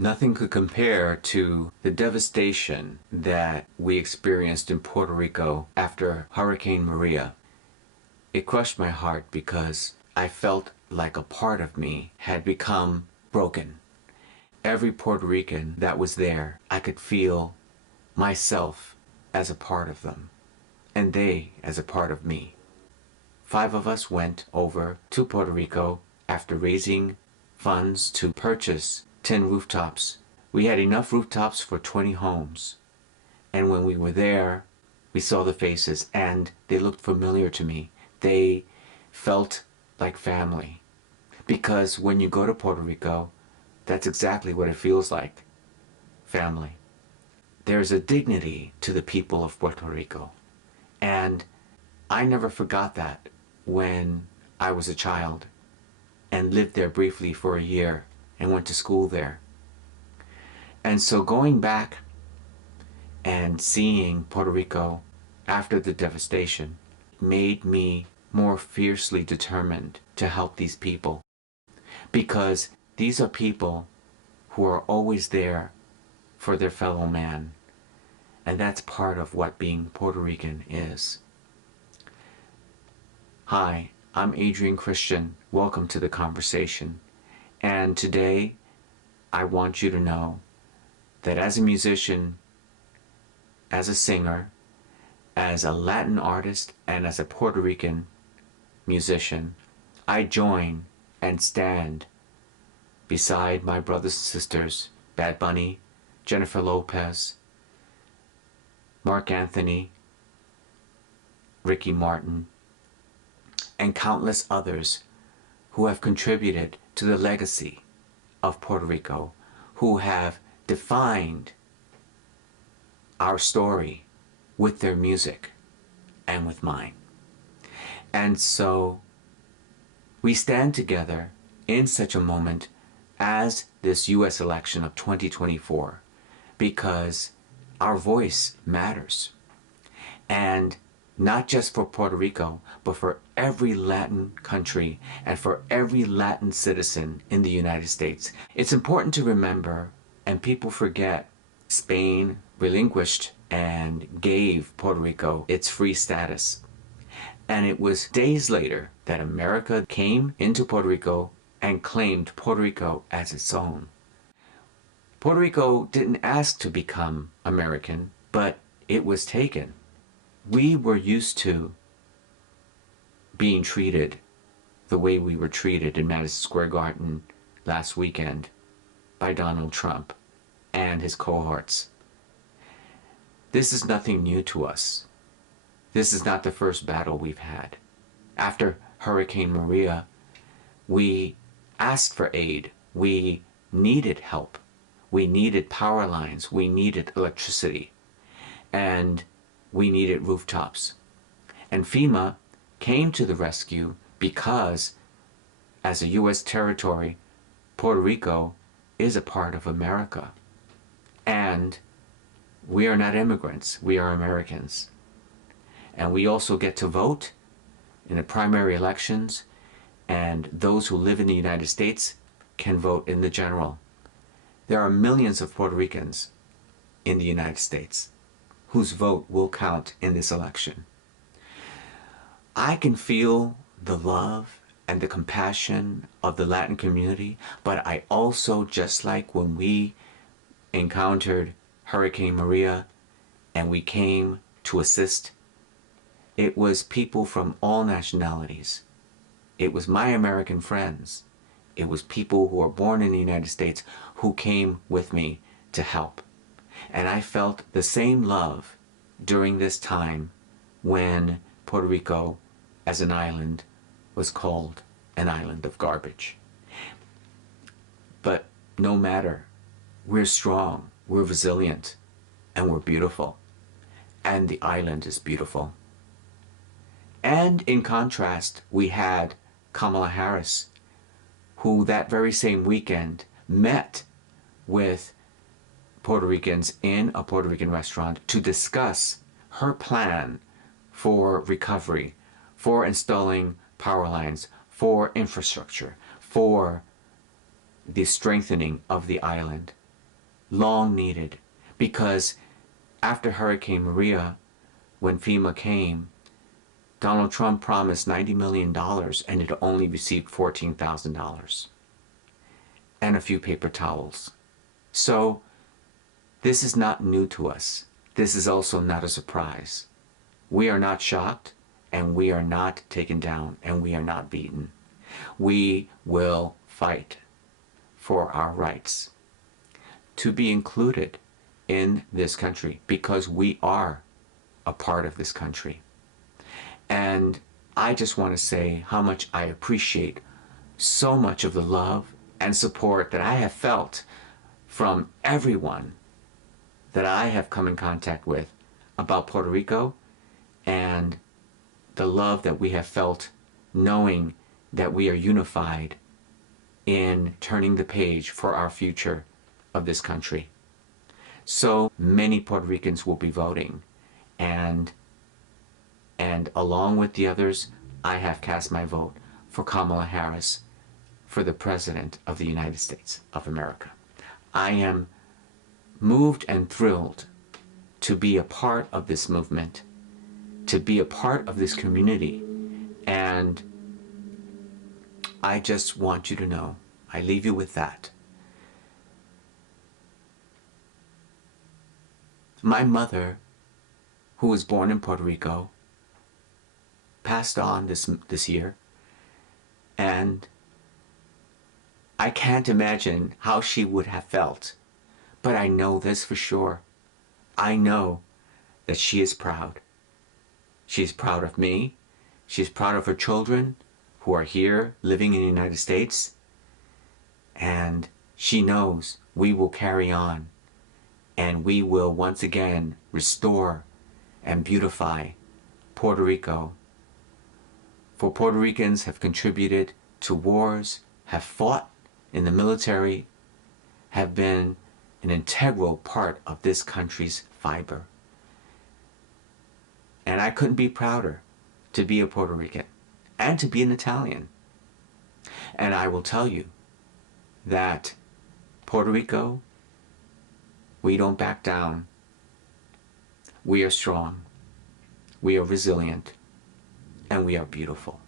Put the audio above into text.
Nothing could compare to the devastation that we experienced in Puerto Rico after Hurricane Maria. It crushed my heart because I felt like a part of me had become broken. Every Puerto Rican that was there, I could feel myself as a part of them, and they as a part of me. 5 of us went over to Puerto Rico after raising funds to purchase 10 rooftops. We had enough rooftops for 20 homes. And when we were there, we saw the faces and they looked familiar to me. They felt like family. Because when you go to Puerto Rico, that's exactly what it feels like. Family. There's a dignity to the people of Puerto Rico. And I never forgot that when I was a child and lived there briefly for a year and went to school there. And so going back and seeing Puerto Rico after the devastation made me more fiercely determined to help these people, because these are people who are always there for their fellow man, and that's part of what being Puerto Rican is. Hi, I'm Adrian Christian. Welcome to the conversation. And today I want you to know that as a musician, as a singer, as a Latin artist, and as a Puerto Rican musician, I join and stand beside my brothers and sisters, Bad Bunny, Jennifer Lopez, Mark Anthony, Ricky Martin, and countless others who have contributed to the legacy of Puerto Rico, who have defined our story with their music and with mine. And so we stand together in such a moment as this US election of 2024 because our voice matters. And not just for Puerto Rico, but for every Latin country and for every Latin citizen in the United States. It's important to remember, and people forget, Spain relinquished and gave Puerto Rico its free status. And it was days later that America came into Puerto Rico and claimed Puerto Rico as its own. Puerto Rico didn't ask to become American, but it was taken. We were used to being treated the way we were treated in Madison Square Garden last weekend by Donald Trump and his cohorts. This is nothing new to us. This is not the first battle we've had. After Hurricane Maria, we asked for aid. We needed help. We needed power lines. We needed electricity. And we needed rooftops. And FEMA came to the rescue because, as a U.S. territory, Puerto Rico is a part of America. And we are not immigrants, we are Americans. And we also get to vote in the primary elections, and those who live in the United States can vote in the general. There are millions of Puerto Ricans in the United States whose vote will count in this election. I can feel the love and the compassion of the Latin community, but I also, just like when we encountered Hurricane Maria and we came to assist, it was people from all nationalities. It was my American friends. It was people who were born in the United States who came with me to help. And I felt the same love during this time when Puerto Rico, as an island, was called an island of garbage. But no matter, we're strong, we're resilient, and we're beautiful. And the island is beautiful. And in contrast, we had Kamala Harris, who that very same weekend met with Puerto Ricans in a Puerto Rican restaurant to discuss her plan for recovery, for installing power lines, for infrastructure, for the strengthening of the island. long needed, because after Hurricane Maria, when FEMA came, Donald Trump promised $90 million and it only received $14,000 and a few paper towels. So this is not new to us. This is also not a surprise. We are not shocked, and we are not taken down, and we are not beaten. We will fight for our rights to be included in this country, because we are a part of this country. And I just want to say how much I appreciate so much of the love and support that I have felt from everyone that I have come in contact with about Puerto Rico, and the love that we have felt knowing that we are unified in turning the page for our future of this country. So many Puerto Ricans will be voting, and along with the others, I have cast my vote for Kamala Harris for the President of the United States of America. I am moved and thrilled to be a part of this movement, to be a part of this community, and I just want you to know, I leave you with that. My mother, who was born in Puerto Rico, passed on this year, and I can't imagine how she would have felt, but I know this for sure. I know that she is proud. She's proud of me. She's proud of her children who are here living in the United States, and she knows we will carry on, and we will once again restore and beautify Puerto Rico. For Puerto Ricans have contributed to wars, have fought in the military, have been an integral part of this country's fiber. And I couldn't be prouder to be a Puerto Rican and to be an Italian. And I will tell you that Puerto Rico, we don't back down. We are strong, we are resilient, and we are beautiful.